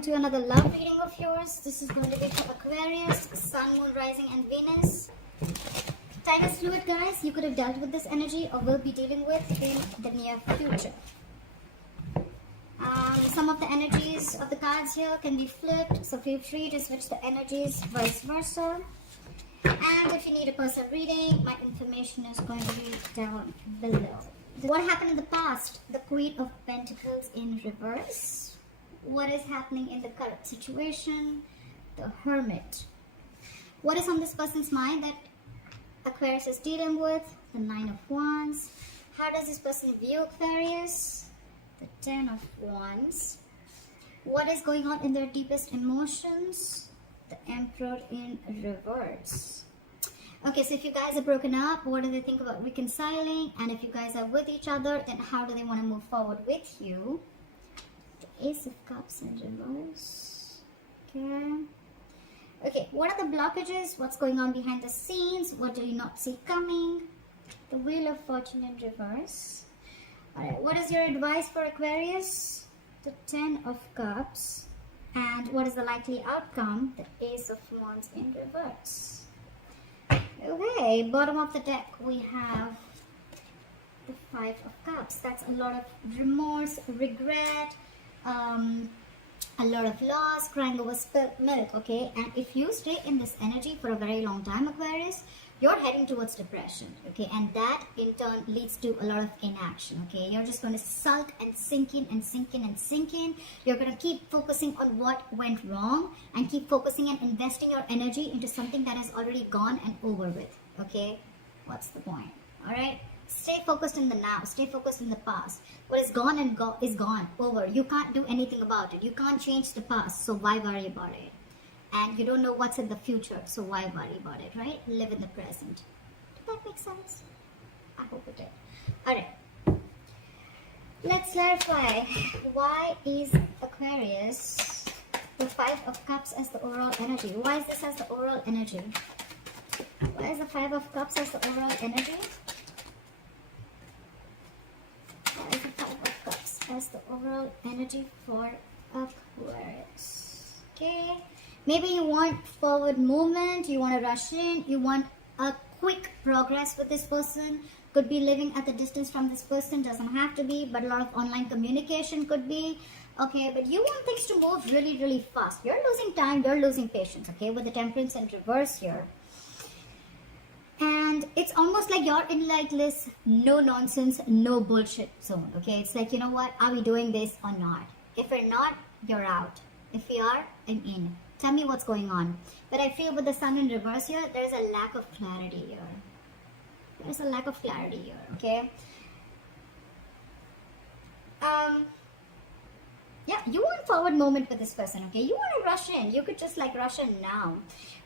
welcome to another love reading of yours. This is going to be for Aquarius, Sun, Moon, Rising and Venus. Time is fluid, guys. You could have dealt with this energy or will be dealing with in the near future. Some of the energies of the cards here can be flipped, so feel free to switch the energies vice versa. And if you need a personal reading, my information is going to be down below. What happened in the past? The Queen of Pentacles in reverse. What is happening in the current situation? The Hermit. What is on this person's mind that Aquarius is dealing with? The Nine of Wands. How does this person view Aquarius? The Ten of Wands. What is going on in their deepest emotions? The Emperor in reverse. Okay, so if you guys are broken up, what do they think about reconciling? And if you guys are with each other, then how do they want to move forward with you? The Ace of Cups in reverse. Okay, what are the blockages? What's going on behind the scenes? What do you not see coming? The Wheel of Fortune in reverse. Alright, what is your advice for Aquarius? The Ten of Cups. And what is the likely outcome? The Ace of Wands in reverse. Okay, bottom of the deck we have the Five of Cups. That's a lot of remorse, regret, a lot of loss, crying over spilt milk, okay? And if you stay in this energy for a very long time, Aquarius, you're heading towards depression, okay? And that in turn leads to a lot of inaction, okay? You're just going to sulk and sink in and sink in and sink in. You're going to keep focusing on what went wrong and keep focusing and investing your energy into something that is already gone and over with, okay? What's the point? All right? Stay focused in the now. Stay focused in the past. What is gone and is gone, over. You can't do anything about it. You can't change the past, so why worry about it? And you don't know what's in the future, so why worry about it, right? Live in the present. Did that make sense? I hope it did. Alright. Let's clarify. Why is Aquarius the Five of Cups as the overall energy? Why is this as the overall energy? Why is the Five of Cups as the overall energy? Why is the Five of Cups as the overall energy for Aquarius? Okay. Maybe you want forward movement, you want to rush in, you want a quick progress with this person. Could be living at the distance from this person, doesn't have to be, but a lot of online communication could be. Okay, but you want things to move really, really fast. You're losing time, you're losing patience, okay, with the Temperance in reverse here. And it's almost like you're in like this no nonsense, no bullshit zone, okay? It's like, you know what, are we doing this or not? If we're not, you're out. If we are, I'm in. Tell me what's going on. But I feel with the Sun in reverse here, there's a lack of clarity here. There's a lack of clarity here, okay? Yeah, you want forward movement with this person, okay? You want to rush in. You could just like rush in now.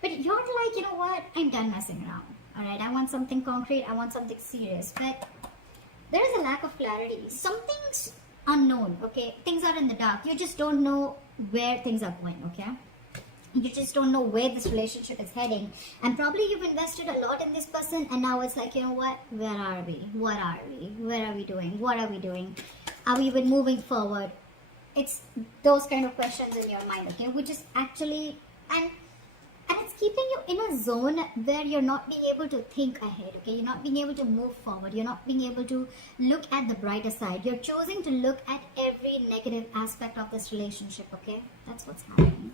But you're like, you know what? I'm done messing around. Alright, I want something concrete. I want something serious. But there is a lack of clarity. Something's unknown, okay? Things are in the dark. You just don't know where things are going, okay? You just don't know where this relationship is heading. And probably you've invested a lot in this person and now it's like, you know what? Where are we? What are we? Where are we doing? What are we doing? Are we even moving forward? It's those kind of questions in your mind, okay? Which is actually, and it's keeping you in a zone where you're not being able to think ahead, okay? You're not being able to move forward. You're not being able to look at the brighter side. You're choosing to look at every negative aspect of this relationship, okay? That's what's happening.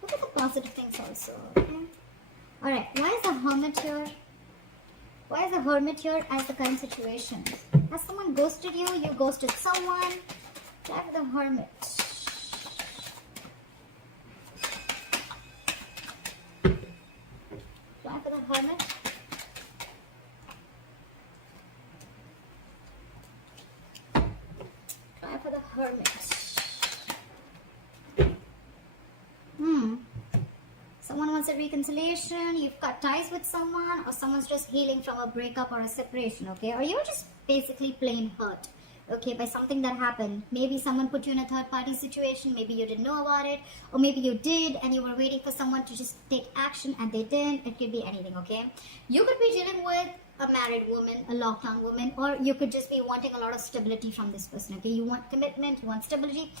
Look at the positive things also, okay? Alright, why is the Hermit here? Why is the Hermit here as the current situation? Has someone ghosted you? You ghosted someone? Try for the Hermit. Try for the Hermit. Try for the Hermit. Someone wants a reconciliation, you've got ties with someone, or someone's just healing from a breakup or a separation, okay? Or you're just basically plain hurt, okay, by something that happened. Maybe someone put you in a third-party situation, maybe you didn't know about it, or maybe you did and you were waiting for someone to just take action and they didn't. It could be anything, okay? You could be dealing with a married woman, a lockdown woman, or you could just be wanting a lot of stability from this person, okay? You want commitment, you want stability.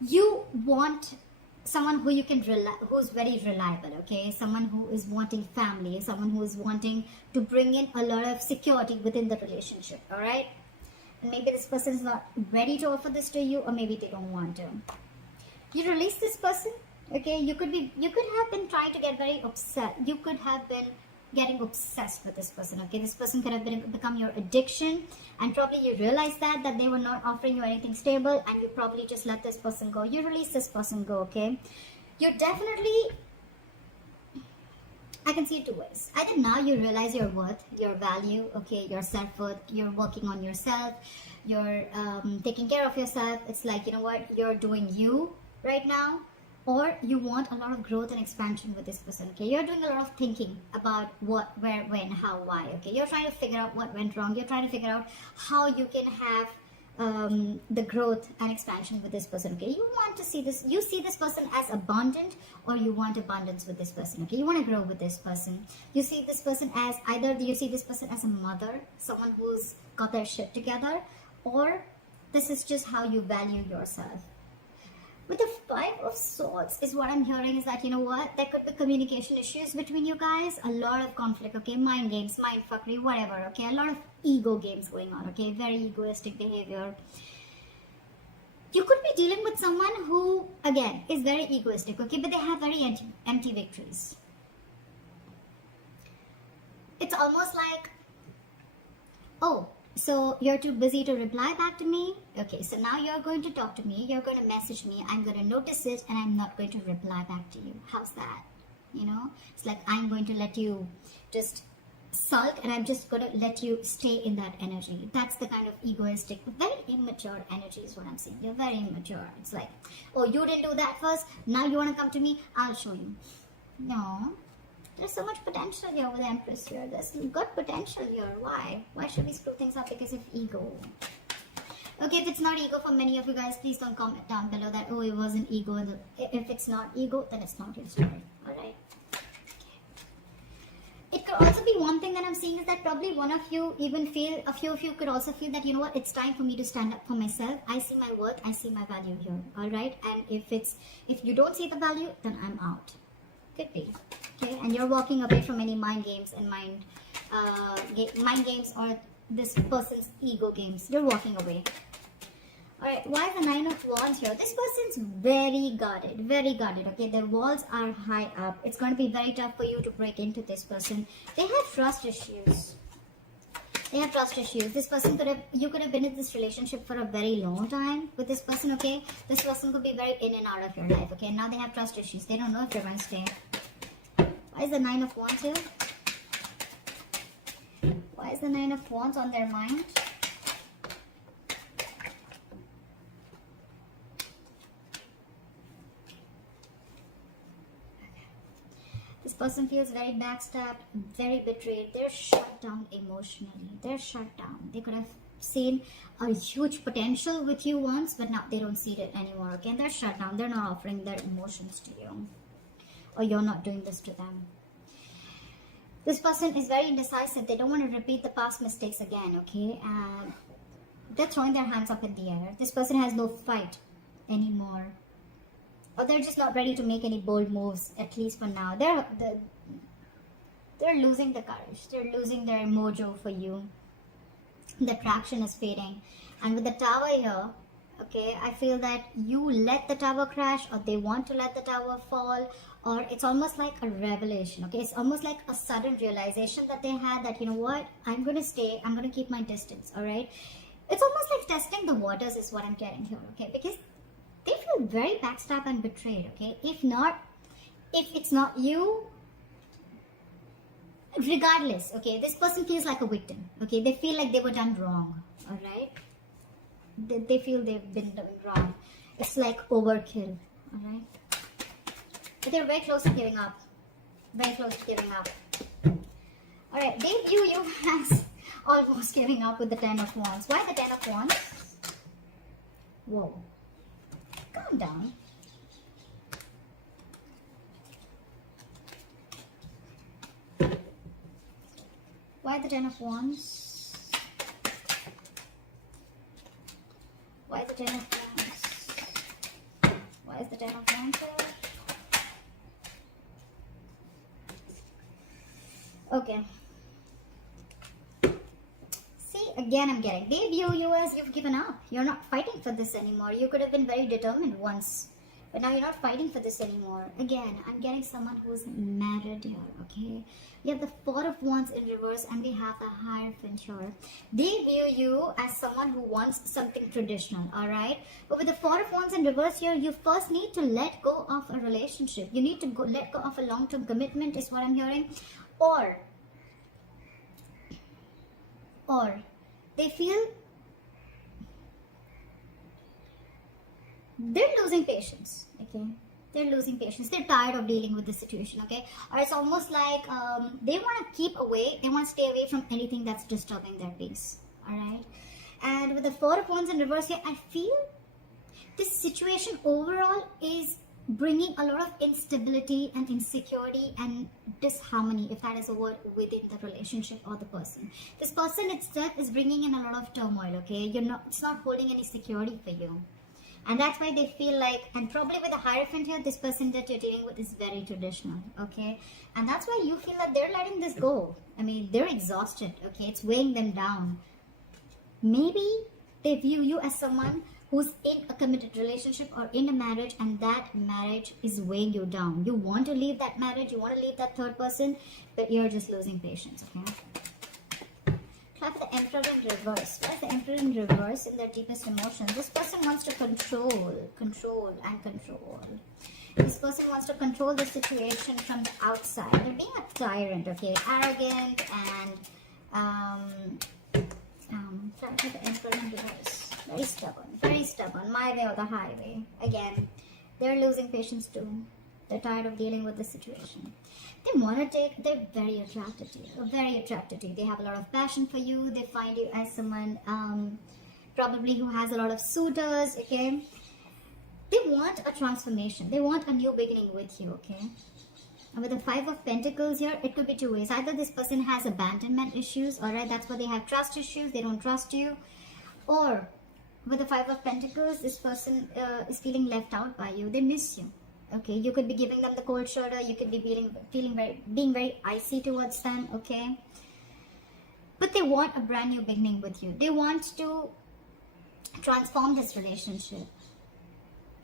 You want someone who you can who's very reliable, okay? Someone who is wanting family, someone who is wanting to bring in a lot of security within the relationship, all right? And maybe this person is not ready to offer this to you, or maybe they don't want to. You release this person, okay? You could have been trying to get very upset. You could have been getting obsessed with this person, okay? This person could have become your addiction, and probably you realize that they were not offering you anything stable, and you probably just let this person go. You release this person go, okay? You definitely, I can see it two ways. Either now you realize your worth, your value, okay, your self-worth, you're working on yourself, you're taking care of yourself. It's like, you know what, you're doing you right now. Or you want a lot of growth and expansion with this person, okay? You're doing a lot of thinking about what, where, when, how, why, okay? You're trying to figure out what went wrong. You're trying to figure out how you can have the growth and expansion with this person, okay? You want to see this, you see this person as abundant, or you want abundance with this person, okay? You want to grow with this person. You see this person as, either you see this person as a mother, someone who's got their shit together, or this is just how you value yourself. With the Five of Swords is what I'm hearing is that, you know what, there could be communication issues between you guys, a lot of conflict, okay, mind games, mind fuckery, whatever, okay, a lot of ego games going on, okay, very egoistic behavior. You could be dealing with someone who, again, is very egoistic, okay, but they have very empty victories. It's almost like, oh, so you're too busy to reply back to me? Okay, so now you're going to talk to me, you're going to message me, I'm going to notice it, and I'm not going to reply back to you. How's that? You know, it's like I'm going to let you just sulk, and I'm just going to let you stay in that energy. That's the kind of egoistic, very immature energy is what I'm saying. You're very immature. It's like, oh, you didn't do that first, now you want to come to me, I'll show you. No. There's so much potential here with the Empress here. There's good potential here. Why? Why should we screw things up because of ego? Okay, if it's not ego for many of you guys, please don't comment down below that, oh, it wasn't ego. If it's not ego, then it's not your story. Alright? It could also be one thing that I'm seeing is that probably one of you even feel, a few of you could also feel that, you know what, it's time for me to stand up for myself. I see my worth, I see my value here. Alright? And if you don't see the value, then I'm out. Could be. Okay, and you're walking away from any mind games and mind games or this person's ego games. You're walking away. Alright, why is the Nine of Wands here? This person's very guarded, okay? Their walls are high up. It's going to be very tough for you to break into this person. They have trust issues. This person you could have been in this relationship for a very long time with this person, okay? This person could be very in and out of your life, okay? Now they have trust issues. They don't know if they're going to stay. Why is the Nine of Wands here? Why is the Nine of Wands on their mind? This person feels very backstabbed, very betrayed. They're shut down emotionally. They're shut down. They could have seen a huge potential with you once, but now they don't see it anymore. Okay, and they're shut down. They're not offering their emotions to you. Or you're not doing this to them. This person is very indecisive. They don't want to repeat the past mistakes again, okay? And they're throwing their hands up in the air. This person has no fight anymore. Or they're just not ready to make any bold moves, at least for now. They're losing the courage. They're losing their mojo for you. The traction is fading. And with the Tower here, okay, I feel that you let the tower crash, or they want to let the tower fall, or it's almost like a revelation, okay? It's almost like a sudden realization that they had that, you know what, I'm going to stay, I'm going to keep my distance, all right? It's almost like testing the waters is what I'm getting here, okay? Because they feel very backstabbed and betrayed, okay? If it's not you, regardless, okay, this person feels like a victim, okay? They feel like they were done wrong, all right? They feel they've been done wrong. It's like overkill, all right? But they're very close to giving up. Very close to giving up. All right, they view you as almost giving up with the Ten of Wands. Why the Ten of Wands? Whoa. Calm down. Why the Ten of Wands? Why the Ten of Wands? Why is the Ten of Wands here? Okay. See, again I'm getting, they view you as you've given up. You're not fighting for this anymore. You could have been very determined once, but now you're not fighting for this anymore. Again, I'm getting someone who's married here, okay? We have the Four of Wands in reverse and we have the Hierophant here. They view you as someone who wants something traditional, alright? But with the Four of Wands in reverse here, you first need to let go of a relationship. You need to let go of a long-term commitment is what I'm hearing. Or they feel they're losing patience, okay? They're losing patience. They're tired of dealing with the situation, okay? Or it's almost like they want to keep away. They want to stay away from anything that's disturbing their peace, all right? And with the Four of Wands in reverse here, I feel this situation overall is bringing a lot of instability and insecurity and disharmony, if that is a word, within the relationship or the person. This person itself is bringing in a lot of turmoil, okay? It's not holding any security for you. And that's why they feel like, and probably with the Hierophant here, this person that you're dealing with is very traditional, okay? And that's why you feel that they're letting this go. I mean, they're exhausted, okay? It's weighing them down. Maybe they view you as someone who's in a committed relationship or in a marriage, and that marriage is weighing you down. You want to leave that marriage, you want to leave that third person, but you're just losing patience, okay? Try for the Emperor in reverse. Why is the Emperor in reverse in their deepest emotions? This person wants to control. This person wants to control the situation from the outside. They're being a tyrant, okay? Arrogant and try for the Emperor in reverse. Very stubborn. My way or the highway. Again, they're losing patience too. They're tired of dealing with the situation. They're very attracted to you. They have a lot of passion for you. They find you as someone probably who has a lot of suitors, okay? They want a transformation. They want a new beginning with you, okay? And with the Five of Pentacles here, it could be two ways. Either this person has abandonment issues, alright? That's why they have trust issues. They don't trust you. Or with the Five of Pentacles, this person is feeling left out by you. They miss you. Okay, you could be giving them the cold shoulder. You could be being very icy towards them. Okay, but they want a brand new beginning with you. They want to transform this relationship.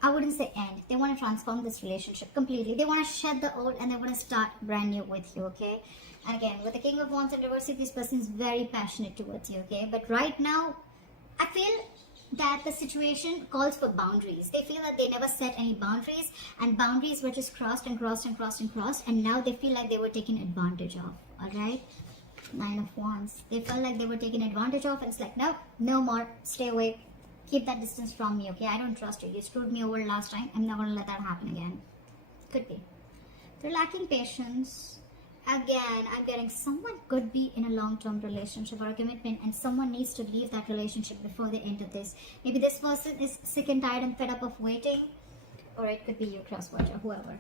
I wouldn't say end. They want to transform this relationship completely. They want to shed the old and they want to start brand new with you. Okay, and again with the King of Wands in reverse, this person is very passionate towards you. Okay, but right now, I feel that the situation calls for boundaries. They feel that they never set any boundaries, and boundaries were just crossed, and now they feel like they were taken advantage of. Alright? Nine of Wands. They felt like they were taken advantage of, and it's like, no, no more. Stay away. Keep that distance from me, okay? I don't trust you. You screwed me over last time. I'm not going to let that happen again. Could be. They're lacking patience. Again, I'm getting someone could be in a long-term relationship or a commitment, and someone needs to leave that relationship before they enter this. Maybe this person is sick and tired and fed up of waiting, or it could be your crosswatcher, whoever.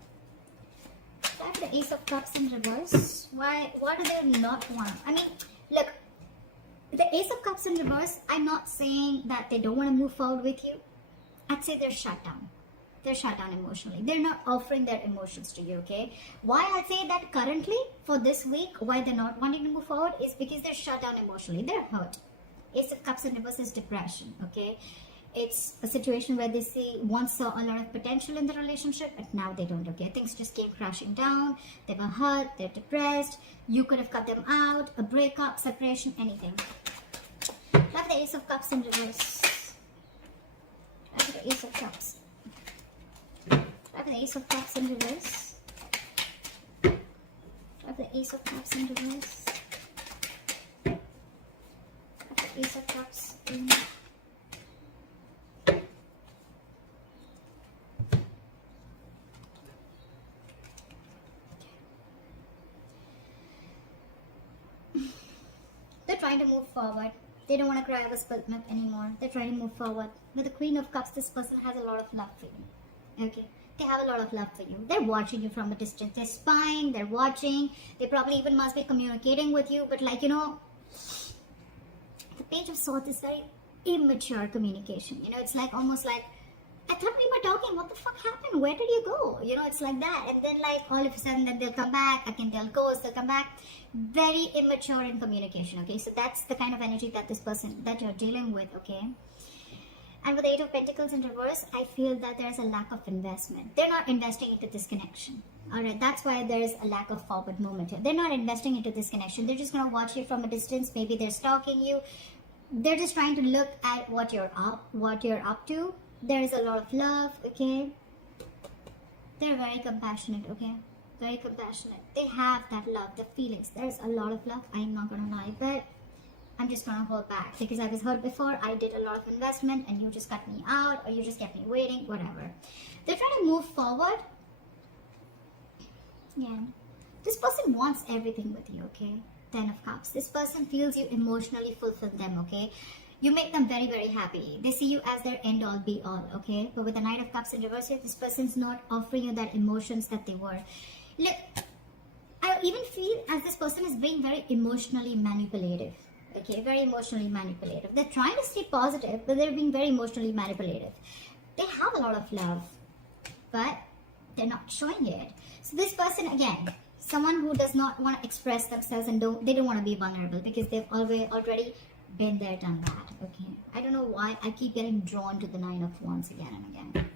Try for the Ace of Cups in reverse. Why do they not want? I mean, look, the Ace of Cups in reverse, I'm not saying that they don't want to move forward with you. I'd say they're shut down. They're shut down emotionally. They're not offering their emotions to you, okay? Why I say that currently, for this week, why they're not wanting to move forward is because they're shut down emotionally. They're hurt. Ace of Cups in reverse is depression, okay? It's a situation where they once saw a lot of potential in the relationship, but now they don't, okay? Things just came crashing down. They were hurt. They're depressed. You could have cut them out. A breakup, separation, anything. Try for the Ace of Cups in reverse. Try for the Ace of Cups. Try for the Ace of Cups in reverse. Try for the Ace of Cups in reverse. Try for the Ace of Cups in They're trying to move forward. They don't want to cry over spilt milk anymore. They're trying to move forward. With the Queen of Cups, this person has a lot of love for you. Okay? They have a lot of love for you. They're watching you from a distance. They're spying. They're watching. They probably even must be communicating with you. But like, the Page of Swords is very immature communication. It's like almost like I thought we were talking. What the fuck happened? Where did you go? You know, it's like that. And then like all of a sudden then they'll come back. I can tell ghosts, they'll come back. Very immature in communication, okay? So that's the kind of energy that this person, that you're dealing with, okay? And with the Eight of Pentacles in reverse, I feel that there's a lack of investment. They're not investing into this connection. Alright, that's why there's a lack of forward movement here. They're not investing into this connection. They're just going to watch you from a distance. Maybe they're stalking you. They're just trying to look at what you're up to. There is a lot of love, okay? They're very compassionate, okay? Very compassionate. They have that love, the feelings. There's a lot of love. I'm not going to lie, but I'm just going to hold back because I was hurt before. I did a lot of investment and you just cut me out or you just kept me waiting, whatever. They're trying to move forward. Yeah. This person wants everything with you, okay? 10 of Cups. This person feels you emotionally fulfill them, okay? You make them very, very happy. They see you as their end all be all, okay? But with the Knight of Cups in reverse here, this person's not offering you that emotions that they were. Look, I even feel as this person is being very emotionally manipulative. Okay, very emotionally manipulative. They're trying to stay positive, but they're being very emotionally manipulative. They have a lot of love, but they're not showing it. So this person, again, someone who does not want to express themselves and they don't want to be vulnerable because they've already been there, done that. Okay, I don't know why I keep getting drawn to the Nine of Wands again and again.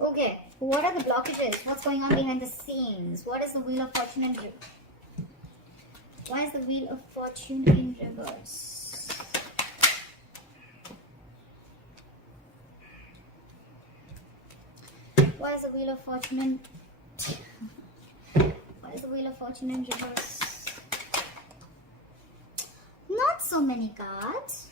Okay, what are the blockages? What's going on behind the scenes? What is the Wheel of Fortune in reverse? Why is the Wheel of Fortune in reverse? Why is the Wheel of Fortune in... Why is the Wheel of Fortune in reverse? Not so many cards.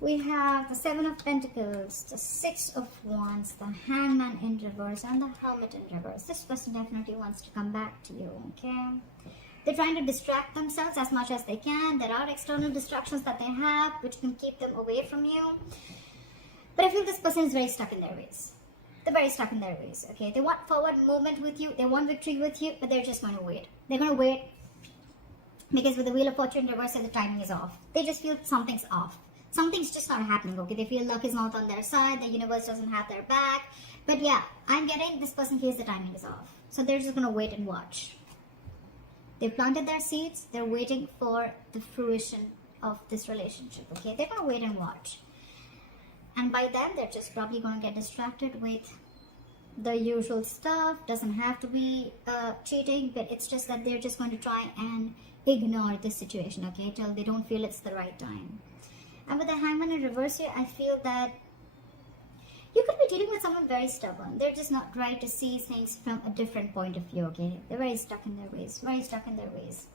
We have the Seven of Pentacles, the Six of Wands, the Hangman in reverse, and the Hermit in reverse. This person definitely wants to come back to you, okay? They're trying to distract themselves as much as they can. There are external distractions that they have, which can keep them away from you. But I feel this person is very stuck in their ways. They're very stuck in their ways, okay? They want forward movement with you. They want victory with you, but they're just going to wait. They're going to wait because with the Wheel of Fortune in reverse, the timing is off. They just feel something's off. Something's just not happening, okay? They feel luck is not on their side, the universe doesn't have their back. But yeah, I'm getting this person feels the timing is off. So they're just going to wait and watch. They've planted their seeds. They're waiting for the fruition of this relationship, okay? They're going to wait and watch. And by then, they're just probably going to get distracted with the usual stuff. Doesn't have to be cheating, but it's just that they're just going to try and ignore this situation, okay? Till they don't feel it's the right time. And with the Hangman in reverse here, I feel that you could be dealing with someone very stubborn. They're just not trying to see things from a different point of view, okay? They're very stuck in their ways, very stuck in their ways.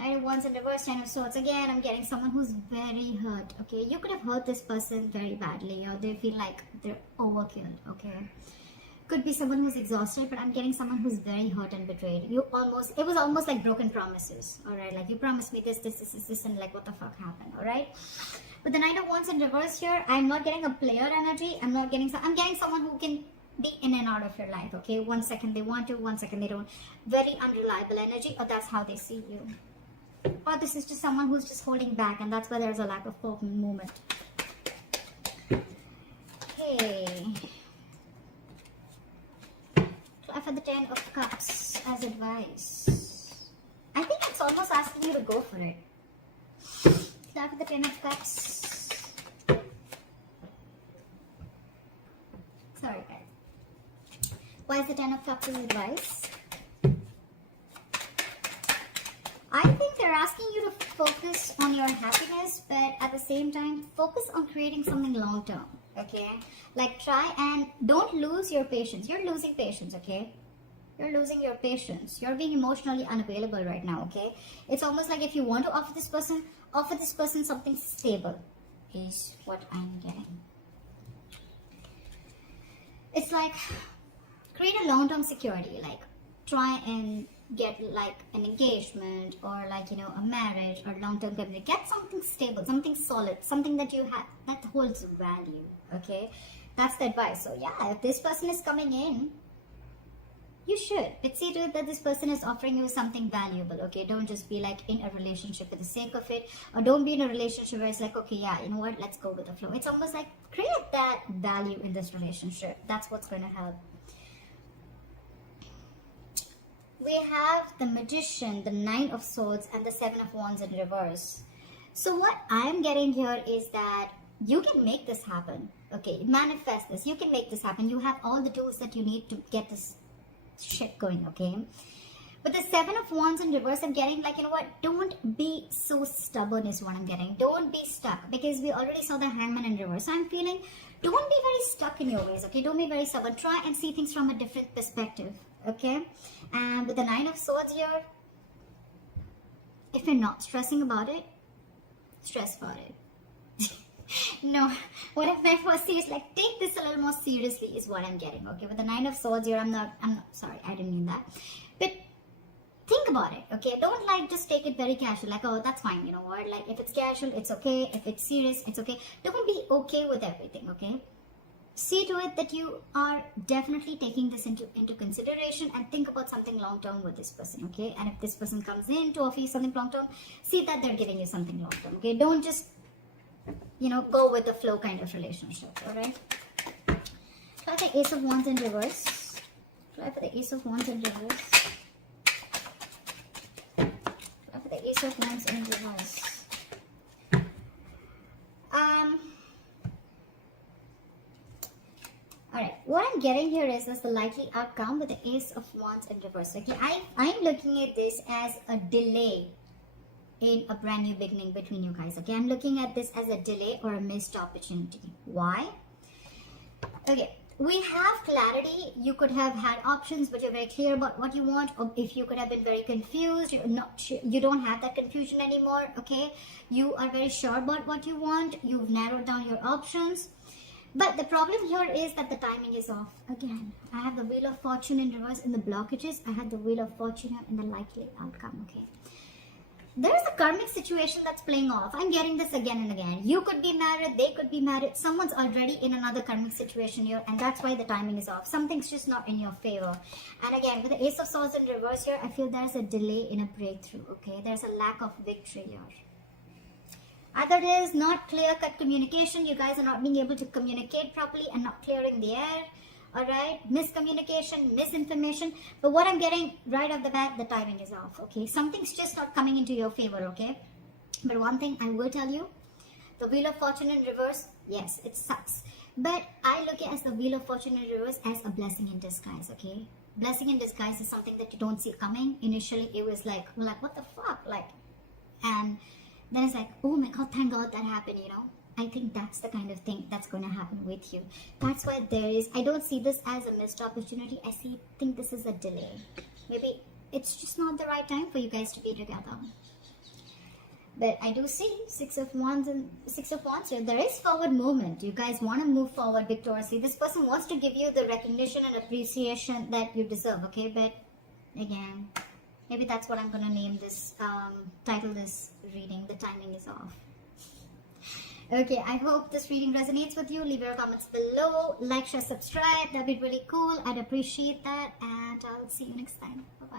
Nine of Wands in reverse, Ten of Swords. Again, I'm getting someone who's very hurt, okay? You could have hurt this person very badly, or they feel like they're overkill, okay? Could be someone who's exhausted, but I'm getting someone who's very hurt and betrayed. It was almost like broken promises, alright? Like, you promised me this, and like, what the fuck happened, alright? With the Nine of Wands in reverse here, I'm not getting a player energy. I'm getting someone who can be in and out of your life, okay? 1 second they want to, 1 second they don't. Very unreliable energy, or that's how they see you. Or this is just someone who's just holding back, and that's why there's a lack of forward movement. Okay. Try for the 10 of Cups as advice. I think it's almost asking you to go for it. Try for the 10 of Cups. Sorry, guys. Why is the 10 of Cups as advice? I think they're asking you to focus on your happiness, but at the same time, focus on creating something long term, okay? Like, try and don't lose your patience. You're losing patience, okay? You're losing your patience. You're being emotionally unavailable right now, okay? It's almost like if you want to offer this person something stable, is what I'm getting. It's like, create a long-term security, like, try and get like an engagement or like, you know, a marriage or long-term commitment. Get something stable, something solid, something that you have that holds value, okay? That's the advice. So yeah, if this person is coming in, you should. But see to it that this person is offering you something valuable, okay? Don't just be like in a relationship for the sake of it, or don't be in a relationship where it's like, okay, yeah, you know what, let's go with the flow. It's almost like create that value in this relationship. That's what's going to help. We have the Magician, the Nine of Swords, and the Seven of Wands in reverse. So what I'm getting here is that you can make this happen, okay? Manifest this. You can make this happen. You have all the tools that you need to get this shit going, okay? But the Seven of Wands in reverse, I'm getting like, you know what? Don't be so stubborn is what I'm getting. Don't be stuck, because we already saw the Hangman in reverse. So I'm feeling, don't be very stuck in your ways, okay? Don't be very stubborn. Try and see things from a different perspective, okay? And with the Nine of Swords here, if you're not stressing about it, stress about it. No, what I'm meant for say is like, take this a little more seriously is what I'm getting, okay? With the Nine of Swords here, I'm not, sorry, I didn't mean that. But think about it, okay? Don't like just take it very casual, like, oh, that's fine, you know what? Like, if it's casual, it's okay. If it's serious, it's okay. Don't be okay with everything, okay? See to it that you are definitely taking this into consideration, and think about something long term with this person, okay? And if this person comes in to offer you something long term, see that they're giving you something long term, okay? Don't just, you know, go with the flow kind of relationship, all right? Try the Ace of Wands in reverse. Try for the Ace of Wands in reverse. Try for the Ace of Wands in reverse. Alright, what I'm getting here is the likely outcome with the Ace of Wands in reverse. Okay, I'm looking at this as a delay in a brand new beginning between you guys. Okay, I'm looking at this as a delay or a missed opportunity. Why? Okay, we have clarity. You could have had options, but you're very clear about what you want. Or if you could have been very confused, you're not sure, you don't have that confusion anymore. Okay, you are very sure about what you want. You've narrowed down your options. But the problem here is that the timing is off. Again, I have the Wheel of Fortune in reverse in the blockages. I had the Wheel of Fortune here in the likely outcome, okay? There is a karmic situation that's playing off. I'm getting this again and again. You could be married, they could be married. Someone's already in another karmic situation here, and that's why the timing is off. Something's just not in your favor. And again, with the Ace of Swords in reverse here, I feel there's a delay in a breakthrough, okay? There's a lack of victory here. Either it is not clear-cut communication, you guys are not being able to communicate properly and not clearing the air, alright? Miscommunication, misinformation. But what I'm getting right off the bat, the timing is off, okay? Something's just not coming into your favor, okay? But one thing I will tell you, the Wheel of Fortune in reverse, yes, it sucks. But I look at it as the Wheel of Fortune in reverse as a blessing in disguise, okay? Blessing in disguise is something that you don't see coming. Initially, it was like, we're like, what the fuck? Like, and then it's like, oh my god, thank god that happened, you know. I think that's the kind of thing that's going to happen with you. That's why there is, I don't see this as a missed opportunity. I think this is a delay. Maybe it's just not the right time for you guys to be together. But I do see Six of Wands here. There is forward movement. You guys want to move forward victoriously. This person wants to give you the recognition and appreciation that you deserve, okay? But again, maybe that's what I'm going to name this, title this reading, The Timing is Off. Okay, I hope this reading resonates with you. Leave your comments below. Like, share, subscribe. That'd be really cool. I'd appreciate that. And I'll see you next time. Bye-bye.